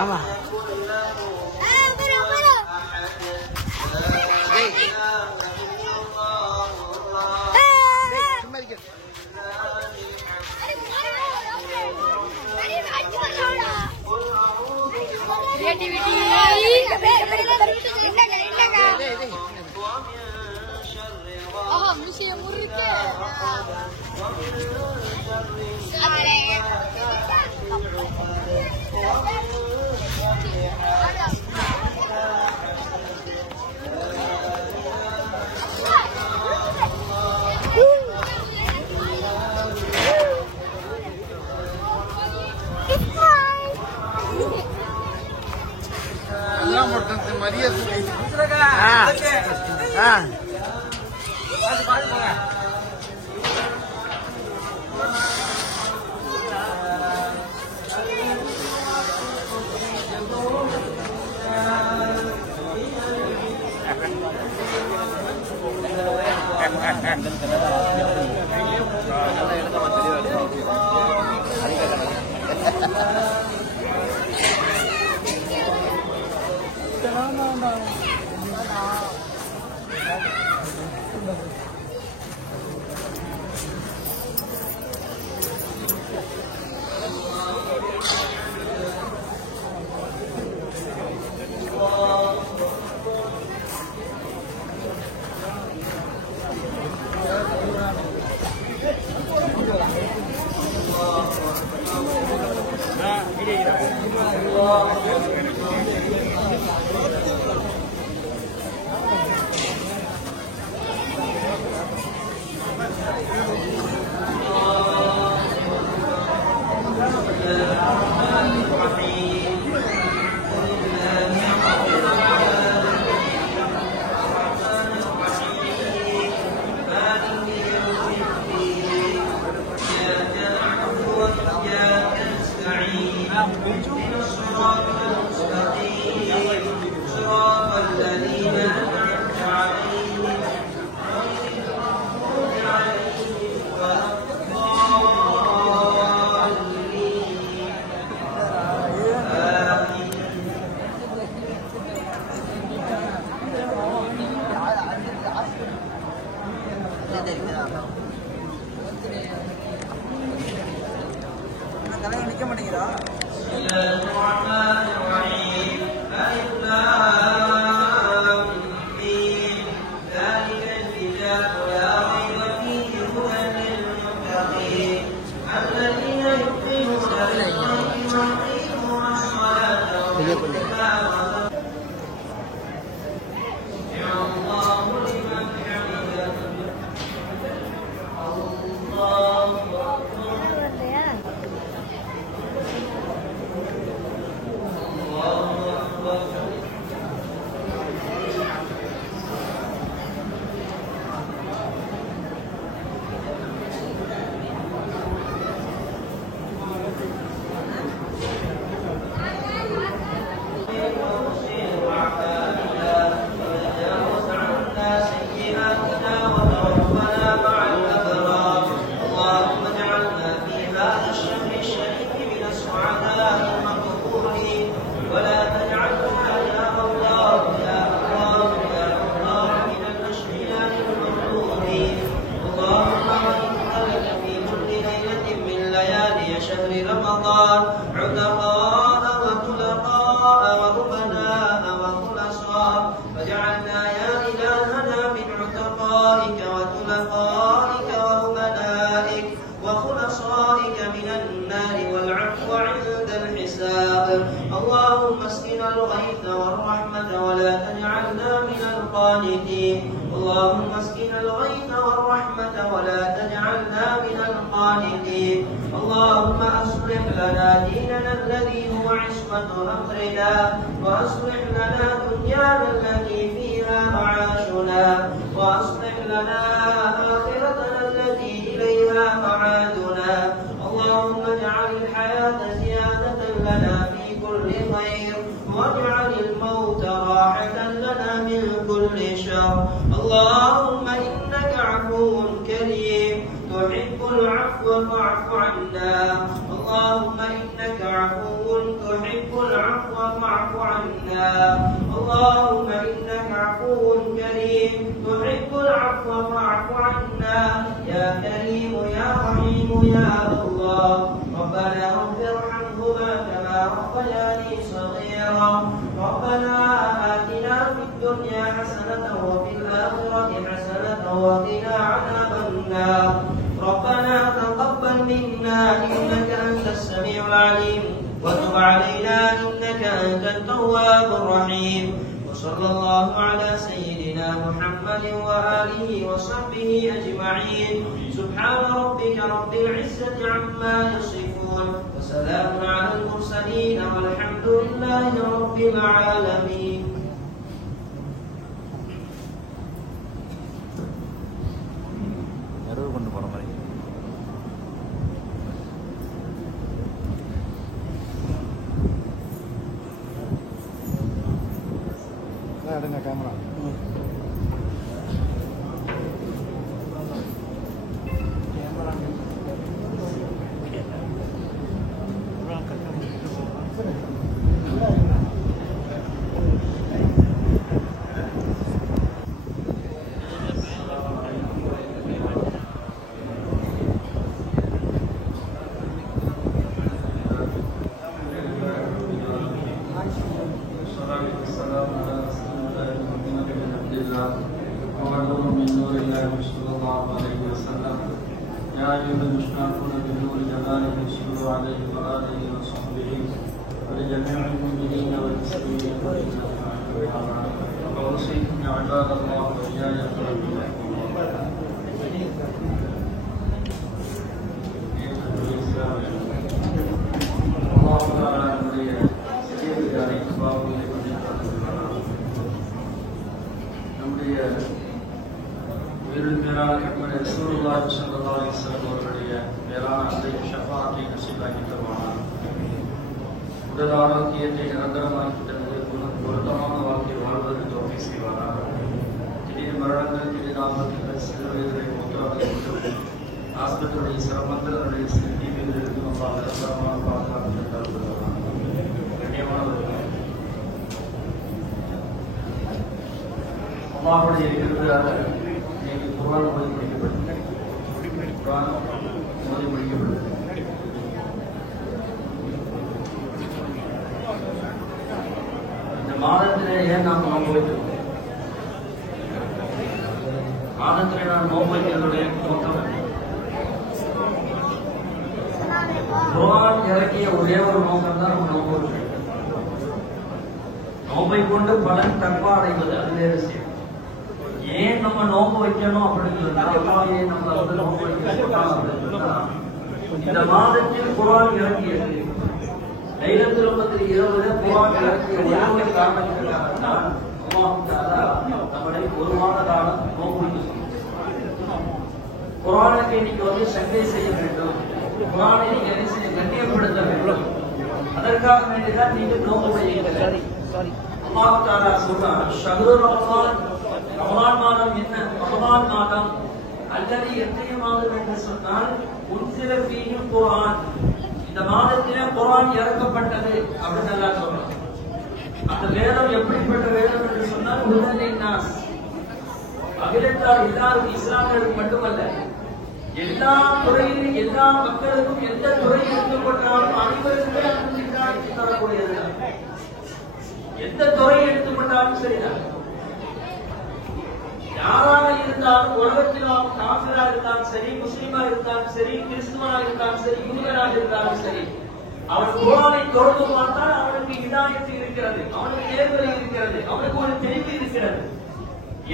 ஆமா. Maria اللهم اسقنا الغيث والرحمة ولا تجعلنا من القانتين. اللهم اسقنا الغيث والرحمة ولا تجعلنا من القانتين. اللهم أصلح لنا ديننا الذي هو عصمة أمرنا، وأصلح لنا دنيانا التي فيها معاشنا، وأصلح لنا آخرتنا التي إليها معادنا. اللهم اجعل الحياة زيادة لنا في كل خير، واجعل الموت راحة لنا من كل شر. اللهم إنك عفو كريم تحب العفو فاعف عنا. اللهم إنك عفو تحب العفو فاعف عنا اللهم إنك عفو كريم تحب العفو فاعف عنا يا كريم يا رحيم يا الله ربنا رب ارحمهما كما ربياني صغيرا ربنا آتنا في الدنيا حسنة وفي الآخرة حسنة وقنا عذاب النار ربنا تقبل منا إنك أنت السميع العليم وتب علينا إنك أنت التواب الرحيم وصلى الله على سيدنا محمد وآله وصحبه أجمعين سبحان ربك رب العزة عما يصفون وسلام على المرسلين والحمد لله رب العالمين. ada kamera. يا أيها المشتاقون بنور جلاله صلوا عليه وآله وصحبه ولجميع المؤمنين والمسلمين وأوصيكم يا عباد الله وإياي الله تعالى நம்முடைய சீர்காழி பாவங்களை நம்முடைய உயிரின் மேலான கண்மணி ரசூலுல்லாஹி ஸல்லல்லாஹு அலைஹி வஸல்லம் அவர்களுடைய மேலான அன்பை ஷஃபாஅத்தை நசீபாக்கி தருவானாக. உடல் ஆரோக்கியத்தை நிரந்தரமாக்கி தந்து பொருத்தமான வாழ்க்கை வாழ்வதற்கு தௌஃபீக் செய்வானாக. திடீர் மரணங்கள் திடீர் ஆபத்துகள் சிறுவயதிலே மூத்தவர்களை கொண்டு ஆஸ்பத்திரியுடைய சிரமங்களுடைய தீவிலிருந்து அல்லாஹ் நிரந்தரமான பாதுகாப்பு தருவானாக. கண்ணியமானவர்களே, அல்லாஹ்வுடைய கிருபையால் குர்ஆன் ஓதி முடிக்கப்பட்டது. இந்த மாதத்திலே ஏன் நாம் நோன்பு வைக்கிறோம்? மாதத்திலே நாம் நோன்பு வைக்கிறதுடைய நோக்கம் குர்ஆன் இறக்கிய ஒரே ஒரு நோக்கம் தான் நம்ம நோன்பு வைக்கிறோம். நோன்பை கொண்டு பலன் தக்வா அடைவது அது வேறு விஷயம். ஏன் நம்ம நோன்பு வைக்கணும் அப்படின்னு நம்ம நோன்பு வைக்கணும்? இந்த மாதத்தில் குர்ஆன் இறக்கியது லைலத்துல் கத்ர் இரவுல குர்ஆன் இறக்கிய ஒரே காரணத்திற்காக தான் அல்லாஹ் தஆலா நம்மளை ஒரு மாத காலம் நோன்பு வைக்க சொன்னார். குர்ஆனுக்கு இன்னைக்கு சங்கை செய்ய வேண்டும், குர்ஆனை நீங்க என்ன செய்ய கண்ணியப்படுத்த வேண்டும், அதற்காக வேண்டிதான் நீங்க நோன்பு வைக்கிறீர்கள். அல்லாஹ் தஆலா சொல்றார், ஷஹ்ரு ரமலான், ரமலான் மாதம் என்ன? ரமலான் மாதம் அல்லது எத்தனை மாதம் என்று சொன்னால் உன்சில ஃபீஹில் குர்ஆன், இந்த மாதத்திலே குர்ஆன் இறக்கப்பட்டது அப்படின்னு அல்லாஹ் சொல்றார். அந்த வேதம் எப்படிப்பட்ட வேதம் என்று சொன்னால் ஹுதன் லின்னாஸ், அகிலத்தார் எல்லாரும் இஸ்லாமியர்களுக்கு மட்டுமல்ல எல்லா துறையிலும் எல்லா மக்களுக்கும் எந்த துறை எடுத்துக்கொண்டாலும் அனைவருக்குமே அந்த தரக்கூடியது. எந்த துறை எடுத்துக்கொண்டாலும் சரிதான், யாராக இருந்தாலும் உலகத்தில் காபிரா இருந்தாலும் சரி, முஸ்லிமா இருந்தாலும் சரி, கிறிஸ்துவனா இருந்தாலும் சரி, யூதராக இருந்தாலும் சரி, அவன் குர்ஆனை தொடர்ந்து பார்த்தால் அவனுக்கு ஹிதாயத் இருக்கிறது, அவனுக்கு நேர்வழி இருக்கிறது, அவனுக்கு ஒரு தெளிவு இருக்கிறது.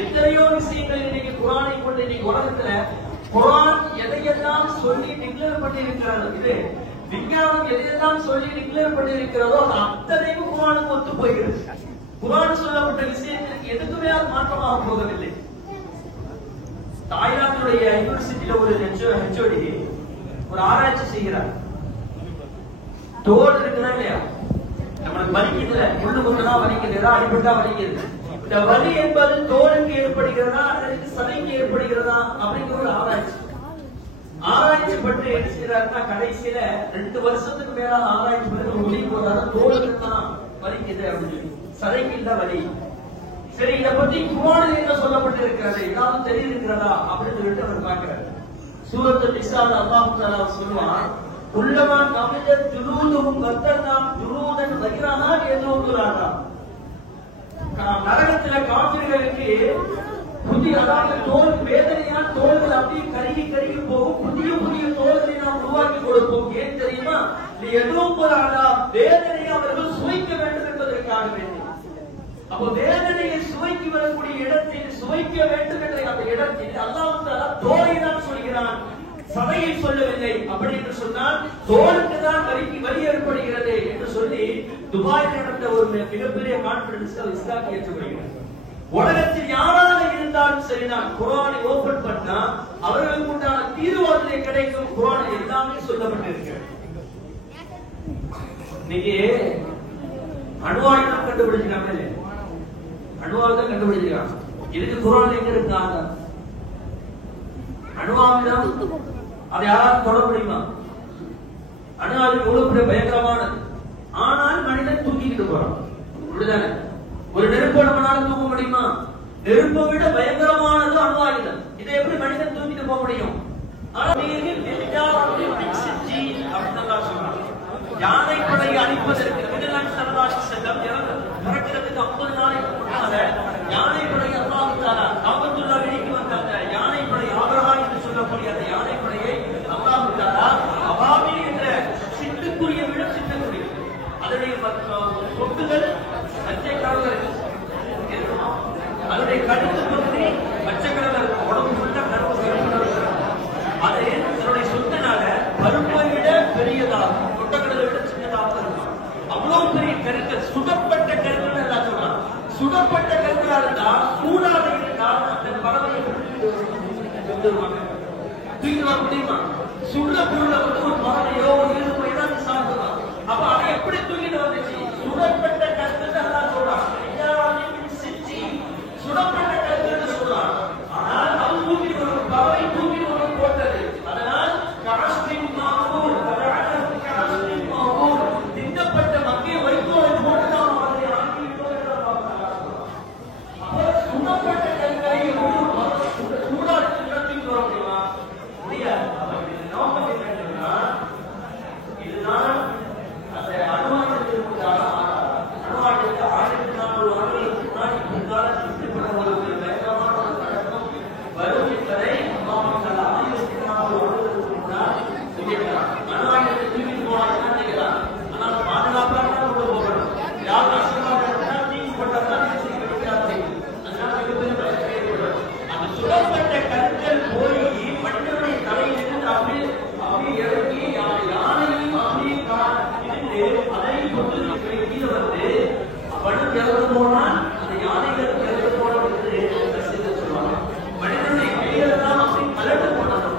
எத்தனையோ விஷயங்கள் இன்னைக்கு குர்ஆனை கொண்டு இன்னைக்கு உலகத்துல குர்ஆன் எதையெல்லாம் சொல்லி டிக்ளேர் பண்ணி இருக்கிறது, இது விஞ்ஞானம் எதையெல்லாம் சொல்லி டிக்ளேர் பண்ணி இருக்கிறதோ அது அத்தனையும் குர்ஆனுக்கு ஒத்து போகிறது. குர்ஆன் சொல்லப்பட்ட விஷயத்திற்கு எதுக்குமே மாற்றமாக போகவில்லை. தாய்லாந்துடைய யூனிவர்சிட்டியில ஒரு ஹெச்ஓடி ஒரு ஆராய்ச்சி செய்கிறார். தோல் இருக்குதா இல்லையா, நம்மளுக்கு வலிக்குதுல, முள்ளு குத்துனா வலிக்குது, அடிபட்டா வலிக்குது. இந்த வலி என்பது தோலுக்கு ஏற்படுகிறதா அல்லது சதைக்கு ஏற்படுகிறதா அப்படிங்கிற ஒரு ஆராய்ச்சி. ஆராய்ச்சி பற்றி என்ன செய்யறாருன்னா கடைசியில 2 வருஷத்துக்கு மேல ஆராய்ச்சி பண்ணி முடிவு போறாரு, தோலுக்கு தான் வலிக்குது அப்படின்னு, சதைக்கு இல்ல வலி. சரி, இதை பத்தி குர்ஆனில் என்ன சொல்லப்பட்டு இருக்கிறது, ஏதாவது தெரியிருக்கிறதா அப்படின்னு சொல்லிட்டு அவர் பார்க்கிறார். சூரத்துல் நிசால அல்லாஹ் தஆலா சொல்லுவான், குல்லமா கமிதத் ஜுலூதுஹும் கத்தர்னாம் ஜுலூதன் கைரஹா யதூதுலானா. நரகத்துல காபிர்களுக்கு புதிய, அதாவது தோல் வேதனையான தோல்கள் அப்படியே கருகி கருகி போகும், புதிய புதிய தோல்களை நாம் உருவாக்கி கொடுப்போம். ஏன் தெரியுமா? எதூதுலானா, வேதனையை அவர்கள் சுவைக்க வேண்டும் என்பதற்காக வேண்டி. அப்போ வேதனையை சுவைக்கு வரக்கூடிய இடத்தில் சுவைக்க வேண்டும் என்ற அந்த இடத்தில் அல்லாஹ் தஆலா தோலை தான் சொல்கிறான், சதையை சொல்லவில்லை. அப்படி என்று சொன்னால் தோலுக்கு தான் வலி ஏற்படுகிறது என்று சொல்லி துபாயில் நடந்த ஒரு மிகப்பெரிய கான்ஃபரன்ஸ்ல இஸ்லாம் ஏற்றுக்கொள்கிறது. உலகத்தில் யாராக இருந்தாலும் சரி, நான் குர்ஆனை ஓபன் பண்ணா அவர்களுக்கு உண்டான தீர்வாதனை கிடைக்கும். குர்ஆனில் எல்லாமே சொல்லப்பட்டிருக்கிறது. இன்னைக்கு அணுவாயுதம் கண்டுபிடிச்சிருக்காங்க, அணுவாயுதம் கண்டுபிடிச்சிருக்காங்க. இதுக்கு குர்ஆன்ல எங்க இருக்காங்க? அணுவாயுதம் அதை யாராவது தொட முடியுமா? அணுவாயுதம் எவ்வளவு பெரிய பயங்கரமானது. ஆனால் மனிதன் தூக்கிக்கிட்டு போறான், அப்படிதானே? ஒரு நெருப்பு நம்மளால தூக்க முடியுமா? நெருப்பை விட பயங்கரமானது அணுவாயுதம். இதை எப்படி மனிதன் தூக்கிட்டு போக முடியும்? யானை படையை அழிப்பதற்கு பிறக்கிறதுக்கு 50 நாளைக்கு முன்னால யானை படை அல்லாஹ் தஆலா காபத்துல்லா வெளிக்கு வந்தாங்க. யானை படை ஆபரஹா என்று சொல்லக்கூடிய அந்த யானை படையை அல்லாஹ் தஆலா அபாபில் என்ற சிட்டுக்குரிய விட சிட்டுக்குரிய அதனுடைய சொட்டுகள் பச்சை கலர்ல இருக்கும், அதனுடைய கழுத்து பகுதி பச்சை கலர்ல இருக்கும், உடம்பு ஃபுல்லா கருப்பு இருக்கும். அது தன்னுடைய சொத்தினால பருப்பை விட பெரியதாகும், கொட்டக்கடலை விட சின்னதாக இருக்கும். அவ்வளவு பெரிய கருக்கள், சுடப்பட்ட கருக்கள் எல்லாம் சொல்லலாம். சுடப்பட்ட கருக்களா இருந்தா, சூடாக இருந்தால் அந்த பறவையை தூக்கிட்டு வர முடியுமா? சுடுற பொருளை வந்து ஒரு பறவையோ ஒரு இரும்போ ஏதாவது சாப்பிடலாம். அப்ப அதை எப்படி தூக்கிட்டு வந்துச்சு? சுடப்பட்ட கருக்கள் எல்லாம் சொல்றான், சுடப்பட்ட கருக்கள் சொல்றான். ஆனால் அது தூக்கிட்டு ஒரு பறவை தூக்கிட்டு ஒரு போட்டது. அதனால் திட்டப்பட்ட மக்கிய வைக்கோலை போட்டுதான் அவரை ஆக்கிவிட்டோம். சுடப்பட்ட கருக்களை சூடாக தூக்கிட்டு வர முடியுமா? முடியாது. நோக்கம் என்னன்னா, இதுதான் அந்த அணுவாயுதத்திற்கு அணுவாயுதத்தை 1400 ஆண்டுகளுக்கு முன்னாடி முன்கால சித்தப்பட்ட ஒரு பயங்கரமான ஒரு பழக்கம் வரும் என்பதை 1400 ஆண்டுகளுக்கு முன்னால் சொல்லியிருக்கிறார். அணுவாயுதத்தை தூக்கிட்டு போனாங்கன்னா நினைக்கிறார், ஆனால் பாதுகாப்பாக கொண்டு போகணும். யார் நஷ்டமாக இருந்தால் தீங்கு பட்டதான் செய்கிறார்கள். அதனால் மிகப்பெரிய பிரச்சனை ஏற்படும். அந்த சுடப்பட்ட கருக்கள் போய் மனிதனுடைய தலையிலிருந்து அப்படியே இறங்கி யானையும் அப்படியே அதை கொண்டு கீழே வந்து பணம் இறந்து போனால் அந்த யானைகள் இறந்து போனோம் என்று சொல்லுவாங்க. மனிதனுடைய கையில தான் அப்படி கலந்து போனதும்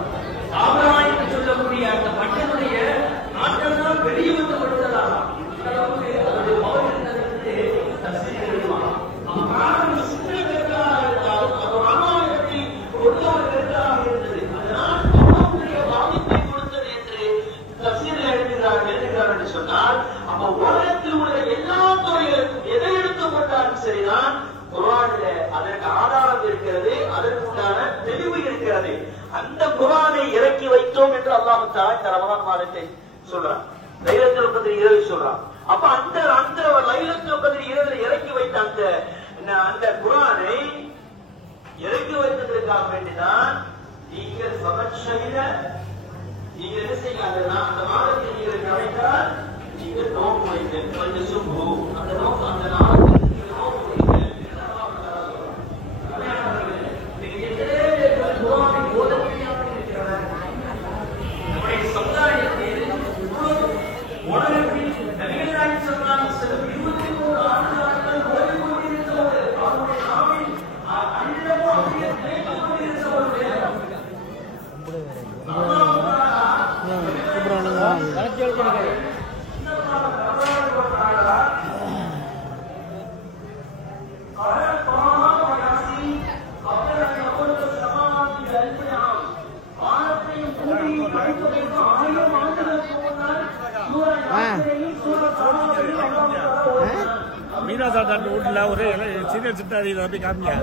ஆபரஹா என்று சொல்லக்கூடிய அந்த மனிதனுடைய ஆற்றல் தான் வெளியே வந்து கொடுத்ததாக அளவுக்கு அதனுடைய பவர் இருந்தது என்று எழுதுவாங்க. அவன் காரணம் சின்ன கருக்களாக இருந்தாலும் அது ஒரு அணுவாயுதத்தில் ஒரு கருக்களாக இருந்தது. அதனால் அவ்வளவு பெரிய பாதிப்பை கொடுத்தது என்று தஃசீரில் எழுதுகிறார் என்று சொன்னால், அப்ப உலகத்தில் உள்ள எல்லா துறைகளுக்கும் எதை எடுத்துக்கொண்டாலும் சரிதான் குர்ஆனில அதற்கு ஆதாரம் இருக்கிறது, அதற்குண்டான தெளிவு இருக்கிறது. அந்த குர்ஆனை இறக்கி வைத்தோம் என்று அல்லாஹ் தஆலா இந்த ரமலான் மாதத்தை சொல்றான், லைலத்துல் கத்ர் இரவு சொல்றான். அப்ப அந்த லைலத்துல் கத்ர் இரவில் இறக்கி வைத்த அந்த குர்ஆனை இறக்கி வைத்ததற்காக வேண்டிதான் நீங்கள் சமச்சையில நீங்க என்ன செய்யாதுன்னா, அந்த மாதத்தை நீங்கள் கலைத்தால் நீங்கள் நோக்கு வைக்க கொஞ்சம் சுப்பு அந்த நோக்கு அந்த நாளுக்கு நீங்கள் நோக்கு வைக்க. நம்முடைய சமுதாயத்தில் உலகத்தில் நபிகளாகி சொன்னாங்க, 23 ஆண்டுகள் ஓடி கொண்டிருந்தவர் அவருடைய நாவில் அன்றிடமும் அப்படியே நினைத்துக் கொண்டிருந்தவர் வீட்டுல ஒரு சீனியர் சித்தாதி போய் காமிங்க.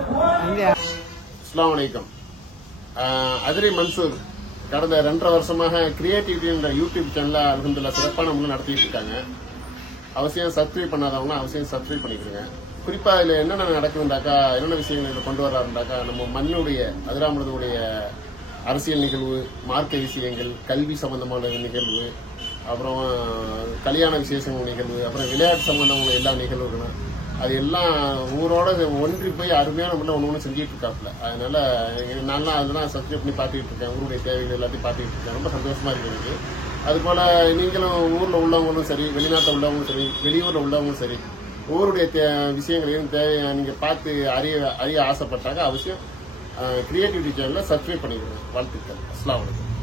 அஸ்ஸலாமு அலைக்கும். அதிரி மன்சூர் கடந்த 2.5 வருஷமாக கிரியேட்டிவிட்டி என்ற யூடியூப் சேனல்ல அல்ஹம்துலில்லாஹ் சிறப்பான முறையில் நடத்திட்டு இருக்காங்க. அவசியம் சப்ஸ்கிரைப் பண்ணாதவங்க அவசியம் சப்ஸ்கிரைப் பண்ணிக்கிறேங்க. குறிப்பா இதுல என்னென்ன நடக்குதுண்டாக்கா, என்னென்ன விஷயங்கள் இதில் கொண்டு வர்றாருண்டாக்கா, நம்ம மண்ணுடைய அதிராமருடைய அரசியல் நிகழ்வு, மார்க்க விஷயங்கள், கல்வி சம்பந்தமான நிகழ்வு, அப்புறம் கல்யாண விசேஷங்கள் நிகழ்வு, அப்புறம் விளையாட்டு சம்பந்தமான எல்லா நிகழ்வுகளும் அது எல்லாம் ஊரோட ஒன்றி போய் அருமையான முறையில் ஒன்று செஞ்சுட்டு இருக்காப்புல. அதனால நான் அதெல்லாம் சப்ஸ்கிரைப் பண்ணி பார்த்துட்டு இருக்கேன். ஊருடைய தேவைகள் எல்லாத்தையும் பார்த்துட்டு இருக்கேன். ரொம்ப சந்தோஷமா இருக்கு எனக்கு. அதுபோல நீங்களும் ஊர்ல உள்ளவங்களும் சரி, வெளிநாட்டில் உள்ளவங்களும் சரி, வெளியூர்ல உள்ளவங்களும் சரி, ஊருடைய விஷயங்களையும் நீங்க பார்த்து அறிய ஆசைப்பட்டாங்க அவசியம் கிரியேட்டிவிட்டி சேனலை சப்ஸ்கிரைப் பண்ணிக்கணும். வாழ்த்துக்கள். அஸ்ஸலாமு அலைக்கும்.